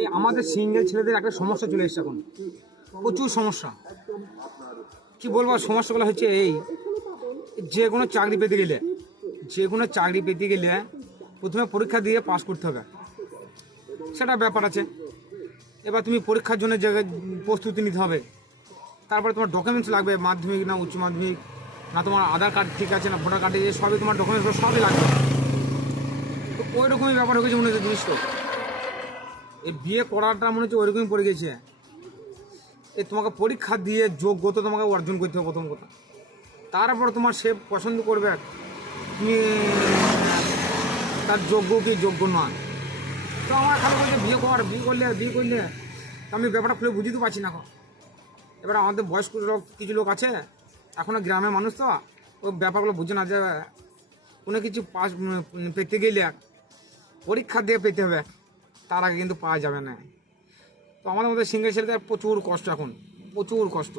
এই আমাদের সিঙ্গেল ছেলেদের একটা সমস্যা চলে এসছে এখন, প্রচুর সমস্যা। কি বলবো, সমস্যাগুলো হচ্ছে এই, যে কোনো চাকরি পেতে গেলে প্রথমে পরীক্ষা দিয়ে পাস করতে হবে, সেটা ব্যাপার আছে। এবার তুমি পরীক্ষার জন্য জায়গায় প্রস্তুতি নিতে হবে, তারপরে তোমার ডকুমেন্টস লাগবে, মাধ্যমিক না উচ্চ মাধ্যমিক, না তোমার আধার কার্ড ঠিক আছে না ভোটার কার্ডে, সবই তোমার ডকুমেন্টস সবই লাগবে। তো ওই রকমই ব্যাপার হয়ে গেছে মনে হচ্ছে জিনিস। তো এই বিয়ে করাটা মনে হচ্ছে ওইরকমই পড়ে গেছে। তোমাকে পরীক্ষা দিয়ে যোগ্যতা তোমাকে অর্জন করতে হবে প্রথম কথা, তারপর তোমার সে পছন্দ করবে তুমি তার যোগ্য কি যোগ্য নয়। তো আমার খালি বলছে বিয়ে করলে তো আমি ব্যাপারটা খুলে বুঝতে পারছি না এখন। এবার আমাদের বয়স্ক লোক কিছু লোক আছে এখনও গ্রামের মানুষ, তো ও ব্যাপারগুলো বুঝে না যে কোনো কিছু পাস পেতে গেলে পরীক্ষা দিয়ে পেতে হবে, তার আগে কিন্তু পাওয়া যাবে না। তো আমাদের মধ্যে সিঙ্গেল ছেলেদের প্রচুর কষ্ট এখন, প্রচুর কষ্ট।